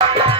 Thank you.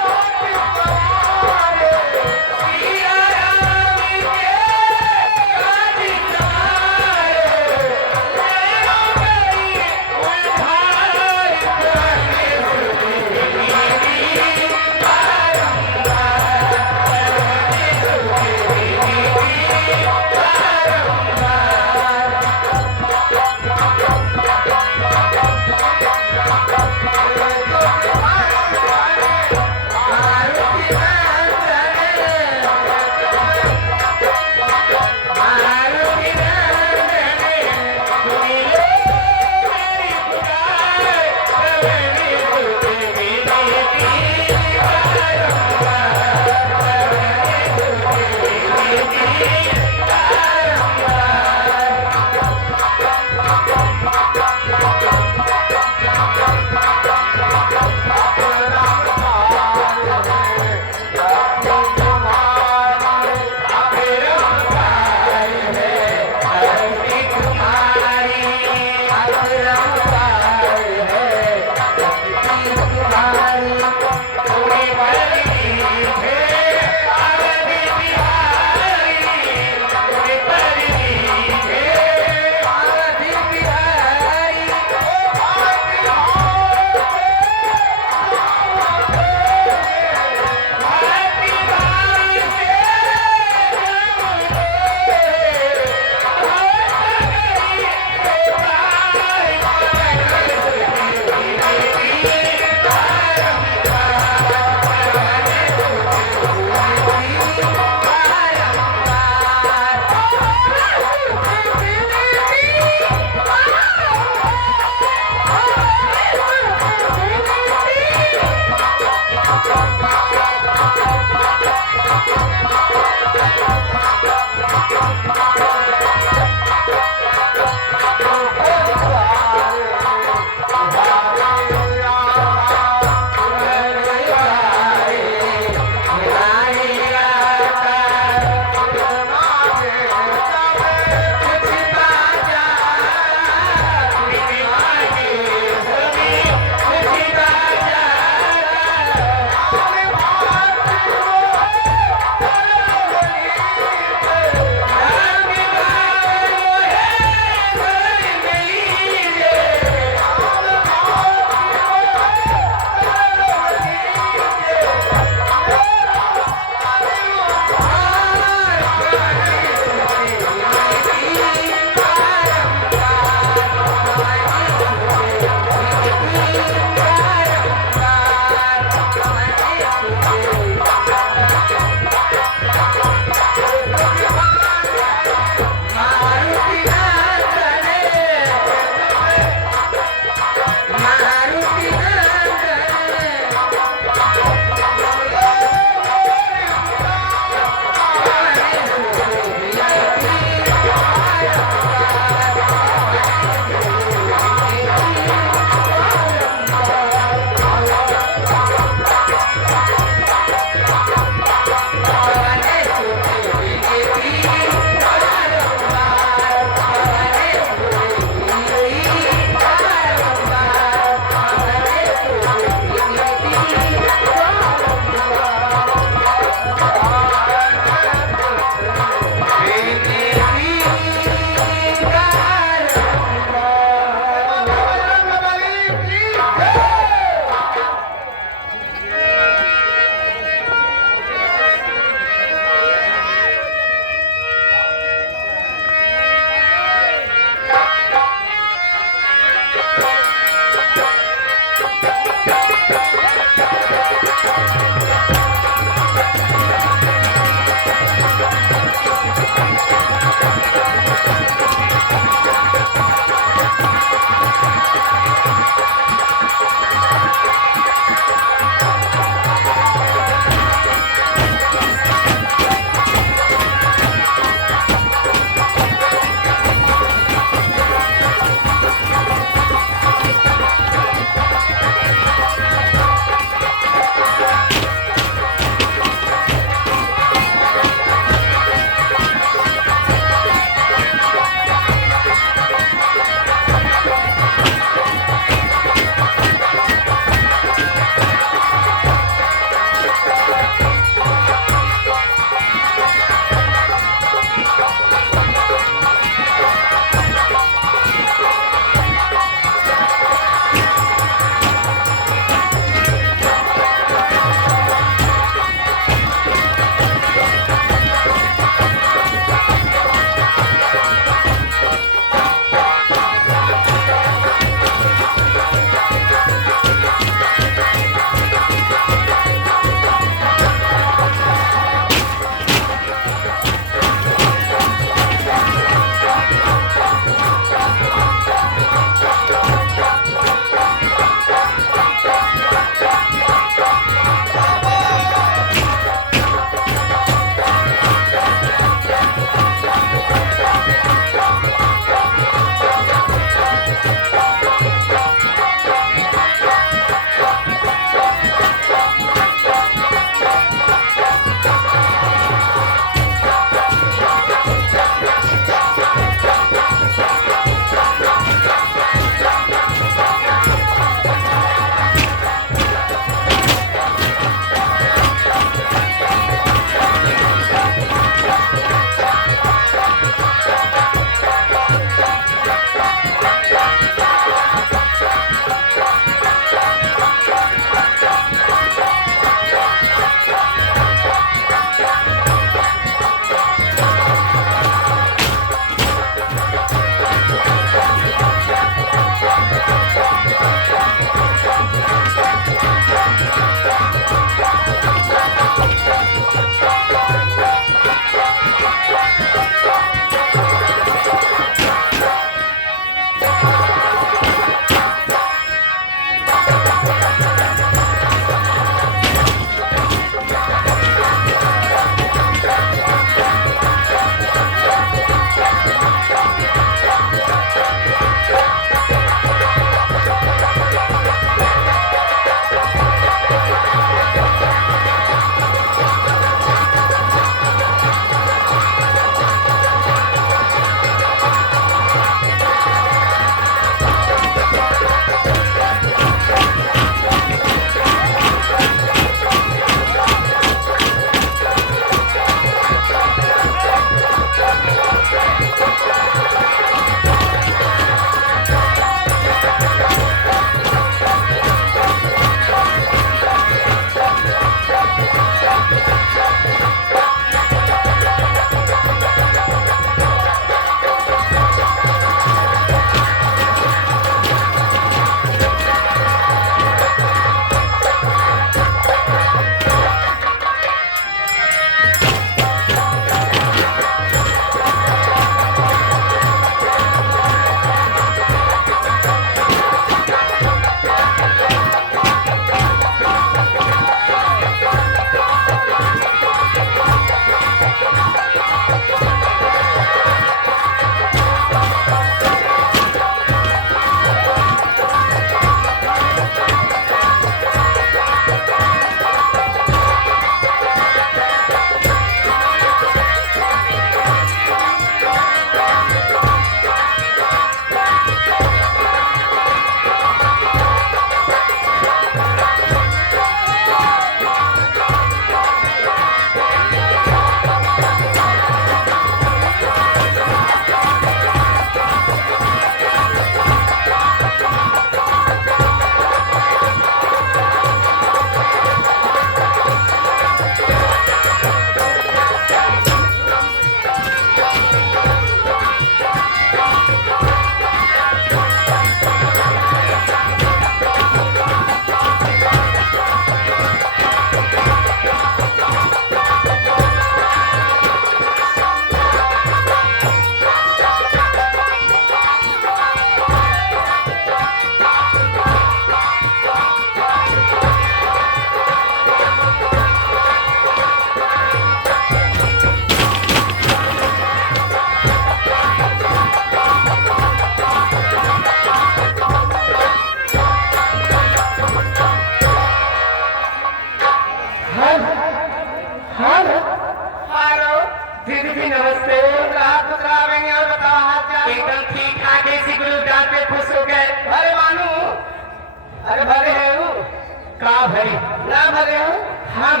भरी ना भरे हो हम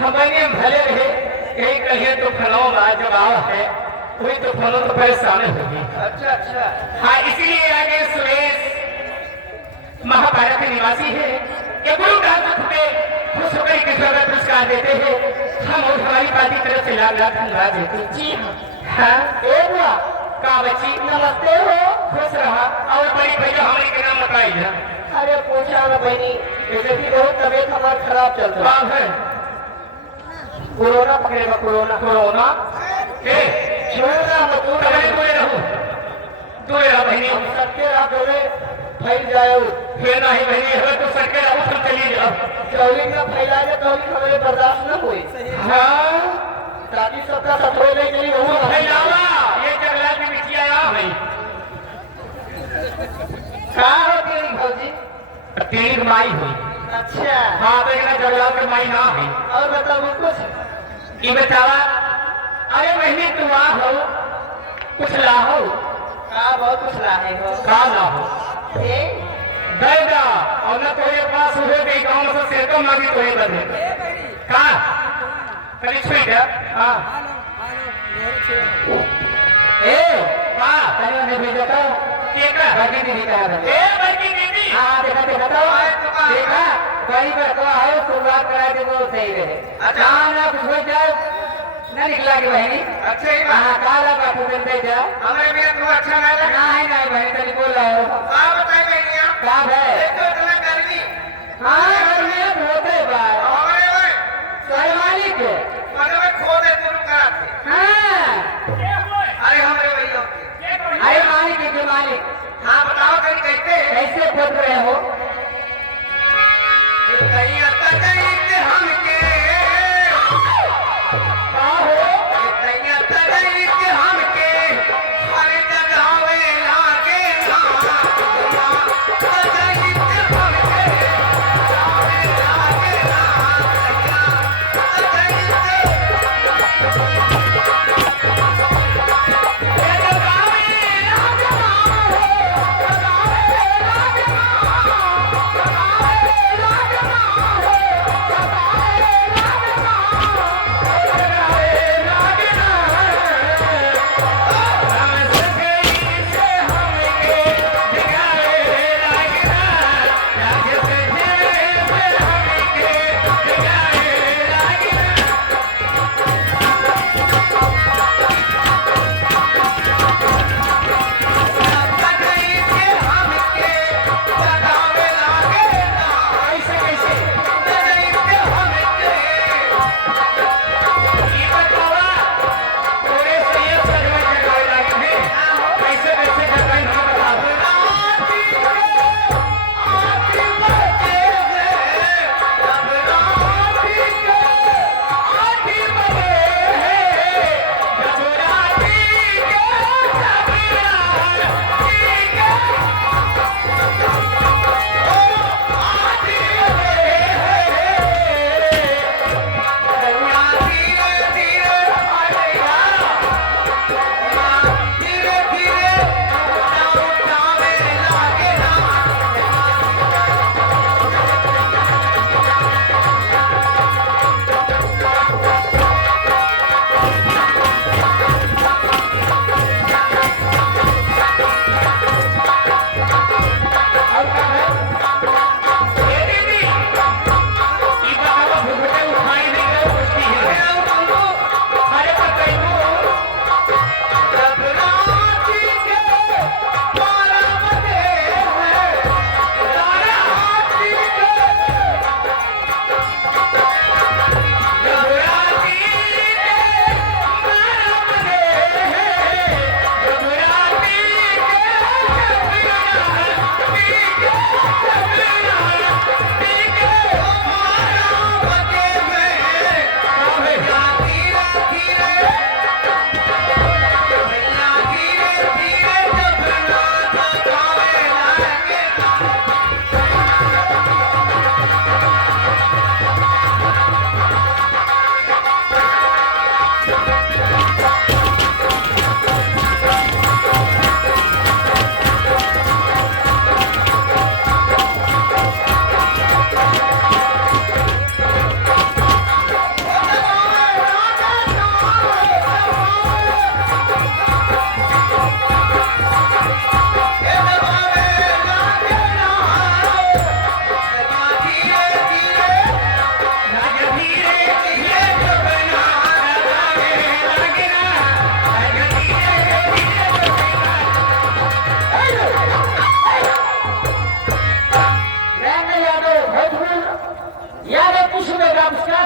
हमने भले रहे कहीं कहीं तो फलों का जवाब है कोई तो फलों तो परेशान होगी। अच्छा अच्छा हाँ इसलिए आगे सुरेश महाभारत के निवासी है कि गुरु का दुख पे खुश होकर कृष्ण का पुरस्कार देते हैं हम और हमारी पार्टी तरफ से लाख लाख धन्यवाद देते हैं। जी हाँ ए बुआ का बच्ची नमस्ते हो। खुश रहा और बड़ी भैया हमारे के नाम बताई जा अरे पूछा ना बहनी जैसे कि बहुत तबीयत हमारा खराब चल रहा है कोरोना पकड़ेगा कोरोना कोरोना के छोड़ना मत कमरे दूर रहो दूर रहा बहनी हम सबके रातों फैल जाए फिर नहीं बहनी हमें तो सड़के रहो तुम चली जाओ चौली का फैला के चौली हमें बर्दाश्त न हुई। हाँ शादी सबका सफर नहीं चली वो फैलावा ये जगला की बिटिया आ भाई कहा हो तेरी भौजी। तेरी माई हुई अच्छा हाँ तो इतना जगला के माई ना हुई और बताओ कुछ ये बतावा अरे बहनी तुम आ हो कुछ ला हो कहा बहुत कुछ लाए हो का ला हो ए दैदा और न तोरे पास हुए के गांव से सेतो मांगी तोरे बदले का कभी छुई जा हां ए का तने ने भेजा तो केका बाकी दीदी का ए बाकी दीदी हां देखा देखा तो देखा कहीं पर तो आयो शुरुआत करा के वो सही रहे अच्छा ना कुछ हो जाए ना निकला के बहनी अच्छा ही हां काला बापू बन दे जा हमें भी तो अच्छा ना लगा नहीं बहनी तनी बोल रहा हो का बताए बहनिया का है एक तो इतना गर्मी हाँ घर में होते बात हमारे में सही मालिक है मतलब में खो दे तुम कराते हाँ अरे हमरे वही लोग अरे मालिक के मालिक हाँ बताओ कहीं कहते कैसे खोद रहे हो कहीं आता कहीं के हमके का हो कहीं आता कहीं के हमके हर जगह वे लागे ना कहीं के हमके लागे ना कहीं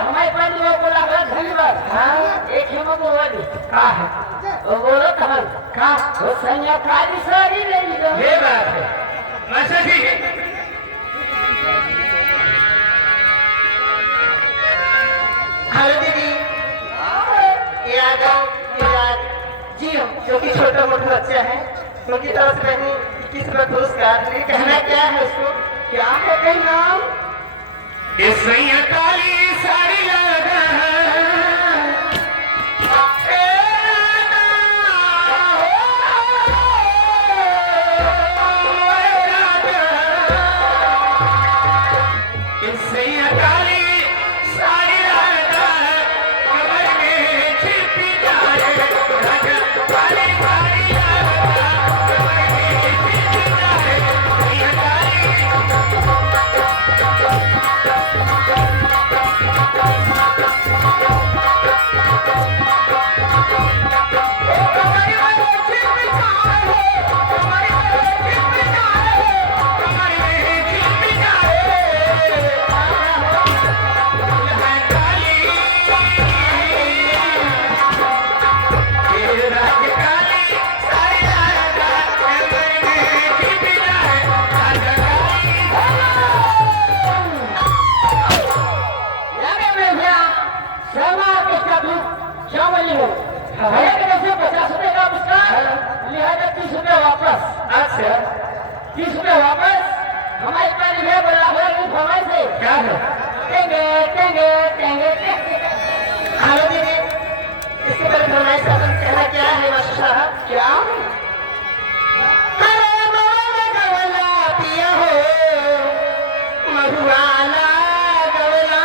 हमारे पास वो बोला है धन्यवाद। हाँ एक हिम्मत बोला दी का है वो बोलो कमल का वो संज्ञा काली सारी ले लो ये बात है अच्छा ठीक है हेलो दीदी याद जी हम जो कि छोटा मोटा बच्चा है उनकी तरफ से मैंने 21 रुपये पुरस्कार लिए कहना क्या है उसको क्या है कहीं नाम इस काली साड़ी लगा हमारे पास ये बोला हुआ हमारे से क्या है टेंगे टेंगे टेंगे हेलो दीदी इसके बारे में फरमाइश का कहना क्या है मास्टर साहब क्या अरे मोला गवला पिया हो मधुवाला गवला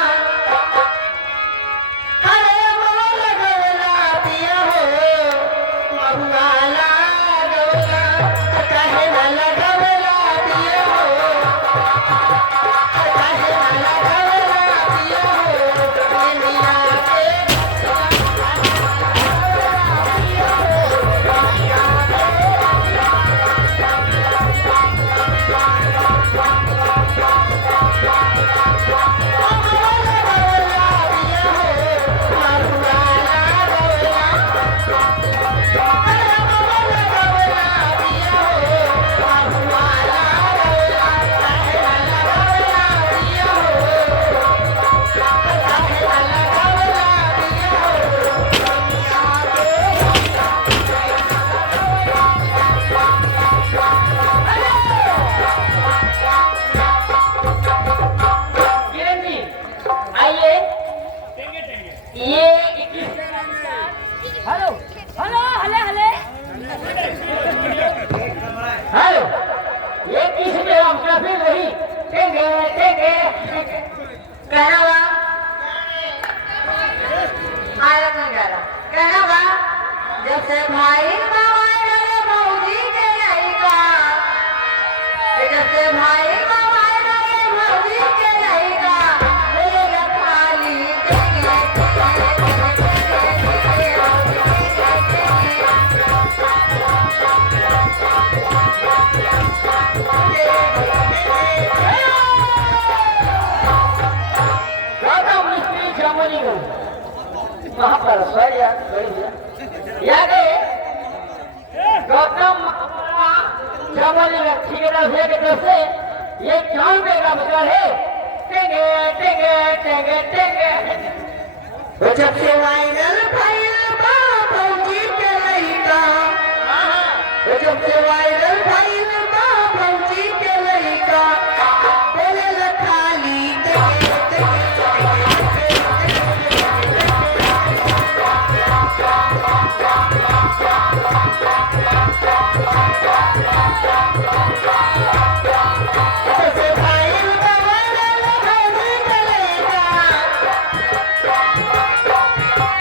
अरे मोला गवला पिया हो मधुवाला गवला कहे वाला गवला पिया हो कहे वाला गवला पिया हो मिया के किरण जी आइए ये हेलो हेलो हले हले हेलो ये किस में हम काफी नहीं टेंगे टेंगे कहना हुआ आया नहीं कहना हुआ जब से भाई बाबा रे भौजी के लइका जब से भाई बाबा रे भौजी के लइका मेरे खाली गौतम मिस्त्री जामुनी को वहाँ पर सॉरी याद है गौतम जामुनी का ठेकेदार भैया के तरफ से ये 4 रुपए का मतलब है टेंगे टेंगे टेंगे टेंगे वो जब से वायरल भइल बा भौजी के लइका वो जब से वायरल भइल बा भौजी के लइका बोले ला खाली जैसे भइल बा वायरल भौजी के लइका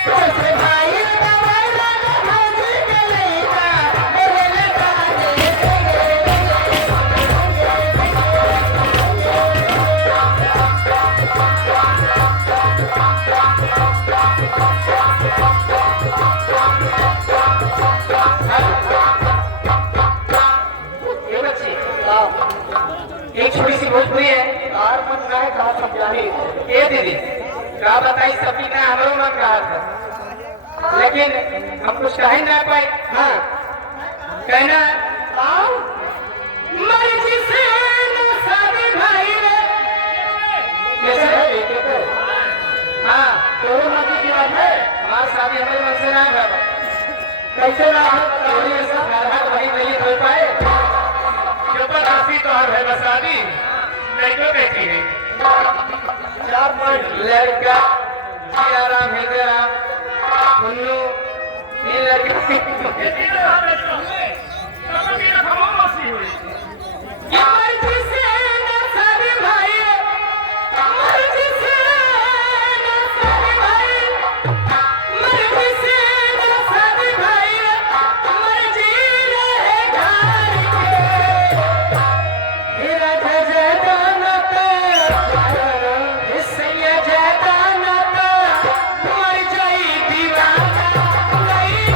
जैसे भइल बा वायरल भौजी के लइका बोले ला खाली ये बच्ची एक छोटी सी भोजपुरी है और मन रहा है कहा समझाने ये दीदी क्या बताई सभी का हमरो मन कहा था, लेकिन हम कुछ कह ना पाए। हाँ कहना मर्जी से न शादी भाई रे कैसे है? हाँ तो मर्जी की बात है, हमारी शादी हमारे मन से ना है। कैसे ना हो ऐसा भाई नहीं हो पाए जबरदस्ती तो हर है बसादी नहीं तो कहती है 4 पॉइंट लड़का जिया राम हृदय राम उन्नू ये लड़के मर्जी से न शादी भाई, मर्जी से न शादी भाई, मर्जी से न शादी भाई, मर्जी रहे घर के राजा जगन्नाथ सैया जगन्नाथ मर जाई दीवाना नहीं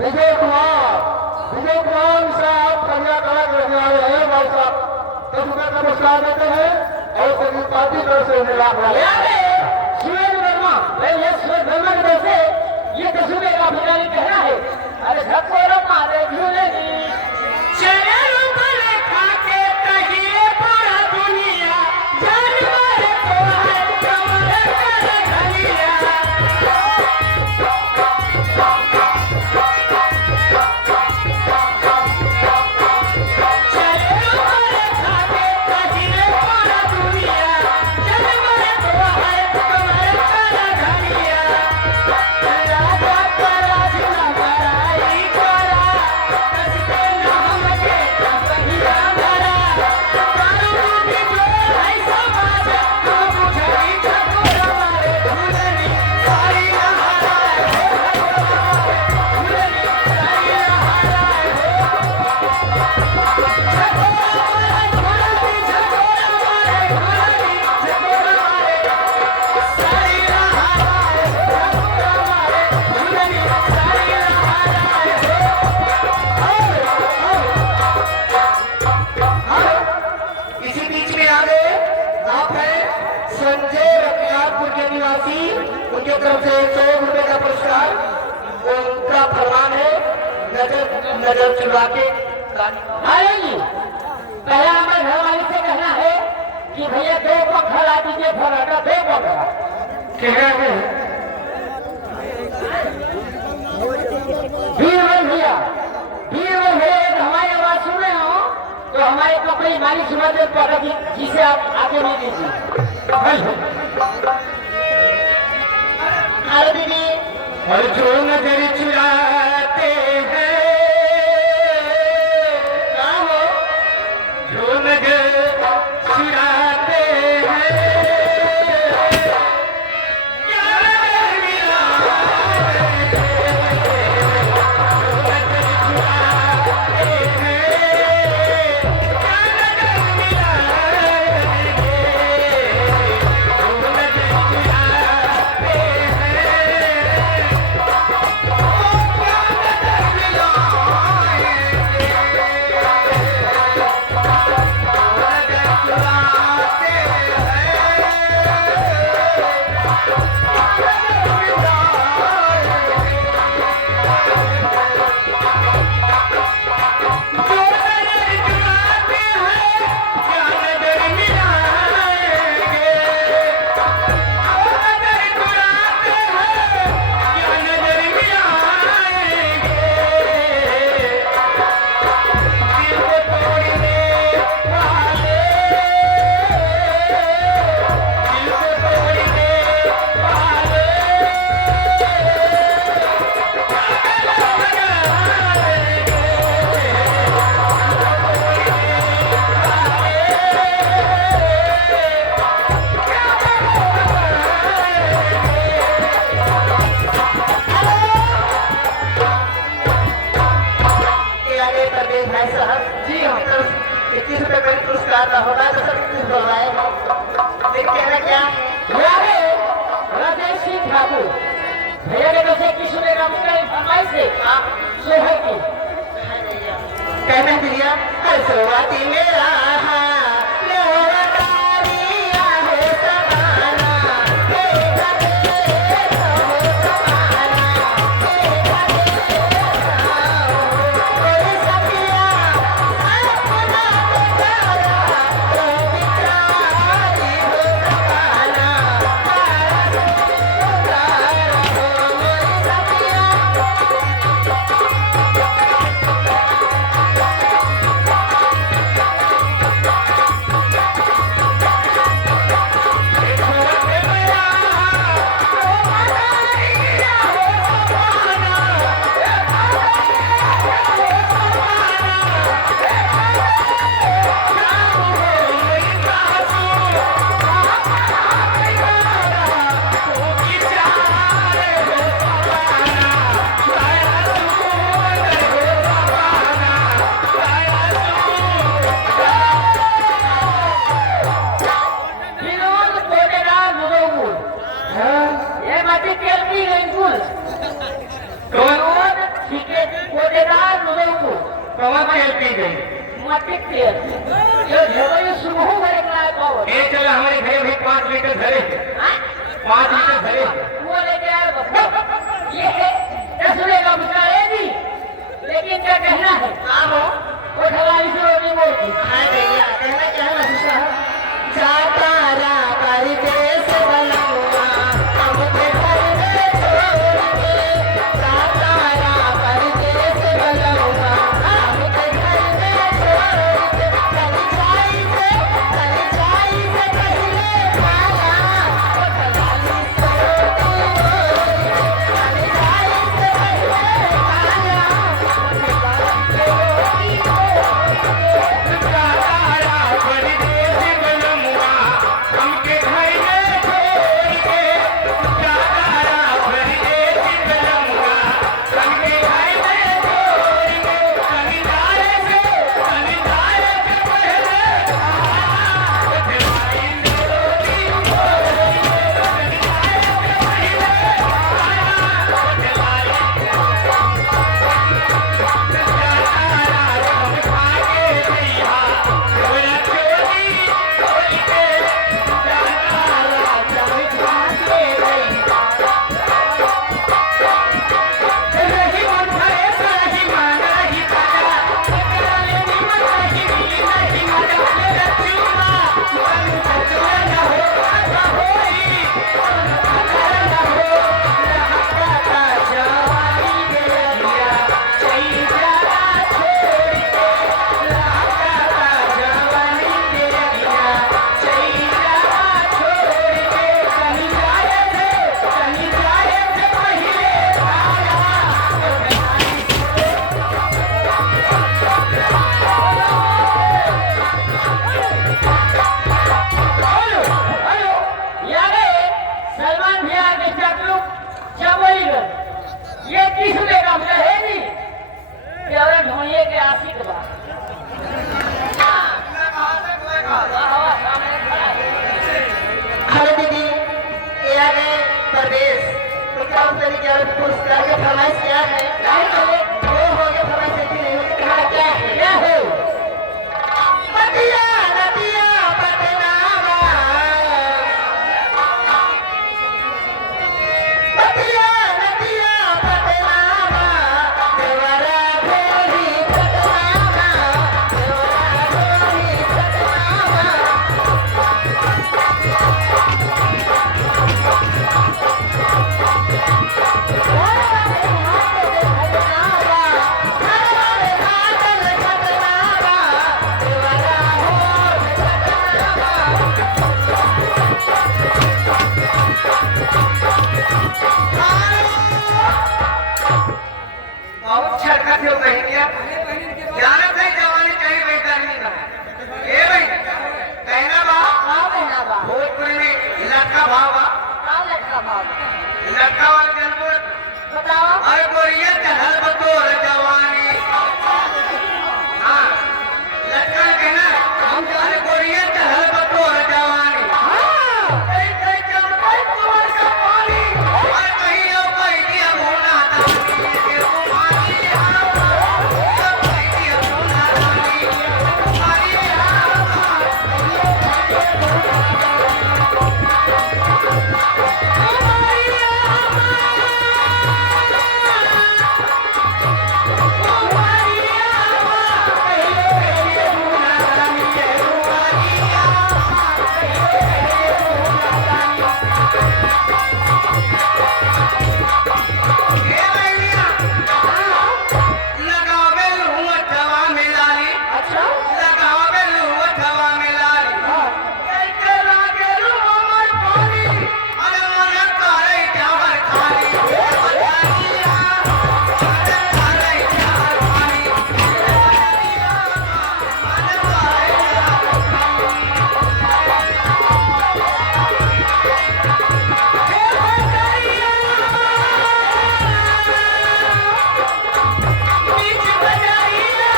विजय कुमार साहब कन्या कला करने वाले हैं भाई साहब, तो रुपये का पुरस्कार देते हैं और सभी पार्टी तरफ से उन्हें लाभ सुरेंद्र वर्मा, ये सुरेंद्र वर्मा की तरफ से ये तस्वीर का अभियान कहना है। अरे झकोरा मारे झूलेगी चले रुपये खाके कहिए पूरा दुनिया जानवर को है कमर कर धनिया उनके तरफ से 100 रुपए का पुरस्कार, उनका फरमान है नजर चुरा के अरे जी पहला हमारे घर वाली से कहना है कि भैया 2 को खड़ा दीजिए पराठा 2 को खड़ा बीरबल भैया हमारी आवाज सुन रहे हो तो हमारे कपड़े मालिक सुना दे पौधा जिसे आप आगे नहीं दीजिए। अरे दीदी और जो नजर चुराते हैं क्या हो जो नजर चुराते हैं क्या नजर मिलाएंगे जो नजर चुराते हैं क्या नजर मिलाएंगे जो नजर चुराते भैया के दोस्त की सुनेगा मुझे फरमाइश है सोहे की कहना दिया हसवाती मेरा चला हमारे घर भी 5 लीटर धरे 5 लीटर धरे वो लेके आए ये है 10 का मुझका है भी लेकिन क्या कहना है वो ठगाई से नहीं बोलती कहना क्या है जाता रा कर देश बनाऊंगा हमके घर में छोड़ के जाता रा कर देश बनाऊंगा हमके घर में छोड़ के कल जाई से पहले खाना वो ठगाई से कल जाई से पहले खाना वो ठगाई पुरस्कार की फरमाइश क्या है? वो हो गया फरमाइश ऐसी नहीं होगी। तुम्हारा क्या है? क्या है? नदिया नदिया बदनामा, नदिया नदिया बदनामा, देवरा ढोरी बदनामा, देवरा ढोरी बदनामा। बहुत छरका थे वो बहन क्या जाना कहीं जवानी कहीं बेकार नहीं रहा ए भाई कहना बा भोजपुरी में लड़का भावा लड़का वाले जनपुर अरे गोरिया चढ़ल बतोर जवानी हाँ लड़का कहना अरे गोरिया चढ़ल बतोर जवानी कहीं कहीं चमकाई कुमार का पानी अरे कहीं ओ कहीं दिया भूना दानी के कुमारी सब कहीं दिया भूना दानी कुमारी ए भैया लगावे लूँ ठवा मिलाली लगावे लूँ ठवा मिलाली कैसे लागे लूँ हमर पानी अरे मन करे चावल खाली बताइया अरे करे चावल खाली बताइया मन करे बीच बजाइया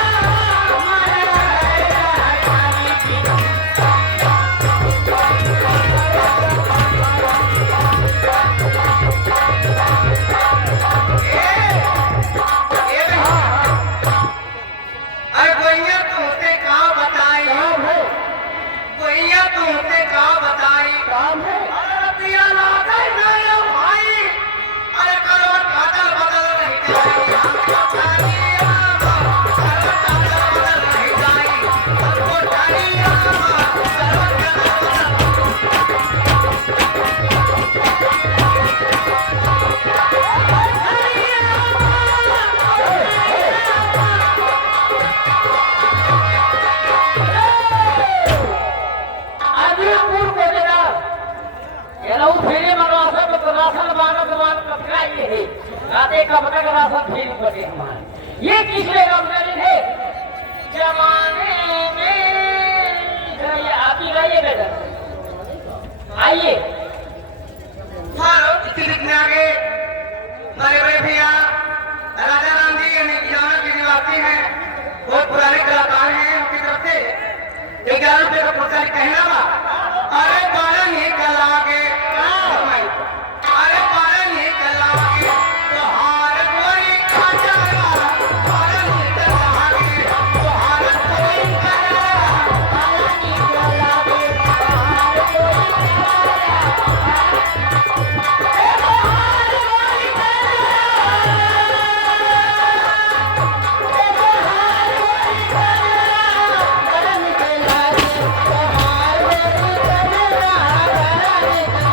अरे गोइया तुमसे का बताई गोइया तुमसे का बताई अरे रतिया लागे नया भाई अरे करवट बदल बदल रह जाई हमको ठानिया करवट बदल बदल रह जाई हमको ठानिया करवट बदल बदल आदिपुर को जनाब ये लो फेरे मनवासा तो राशन बानक कतराई है राते का बटक राशन फेरी पड़े हमारे ये किसने रमजान है जमाने में ये आप ही रहिए बेटा आइए मारो चिट्ठी लिखने आगे बड़े बड़े भैया राजा राम जी यानी जाना के निवासी हैं बहुत पुराने कलाकार हैं उनकी तरफ से 11 रुपये का पुरस्कार कहना बा अरे 12 निकल आगे अरे 12 निकल आगे तो हार कोई खाजा 12 निकल आगे तो हार कोई Thank you.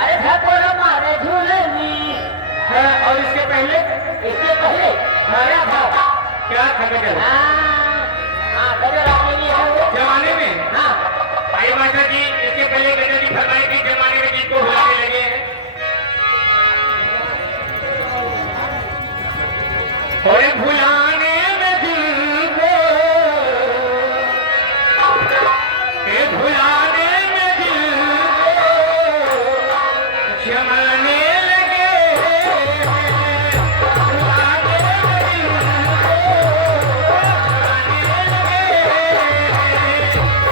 अरे धकोर मारे झूलनी। हाँ, और इसके पहले इसके पहले मारा था। क्या था गजल? हाँ गजल आपके लिए है वो। जमाने में हाँ आइए मास्टर जी, इसके पहले गजल की फरमाई थी जमाने में जिसको भुलाने लगे हैं। और भुलाने में जिनको, भुलाने में जिनको जमाने लगे, भुलाने में जिनको जमाने लगे,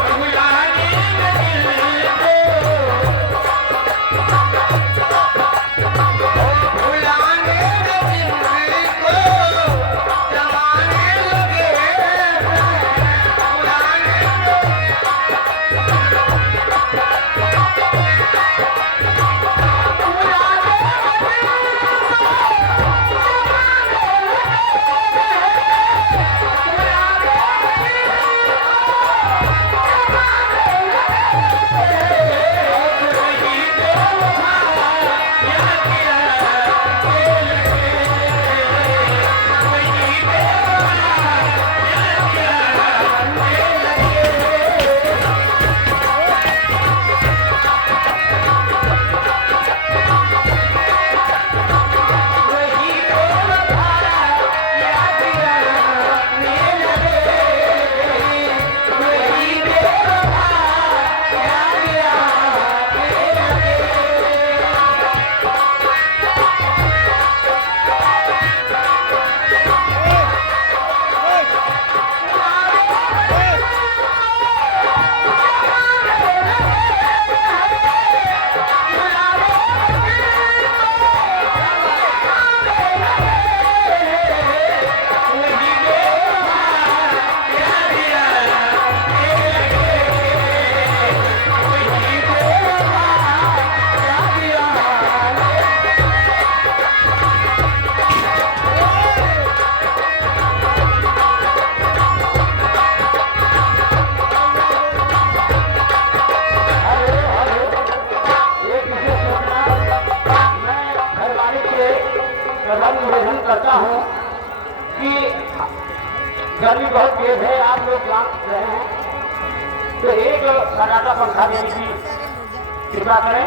भुलाने में जिनको जमाने लगे, भुलाने निवेदन करता हूँ कि गर्मी बहुत तेज है, आप लोग जान रहे हैं, तो एक सन्नाटा पंखा देने की कृपा करें।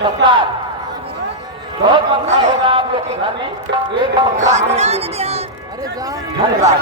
सबका बहुत पंखा होगा आप लोग के घर में, एक पंखा हमें दीजिए। धन्यवाद।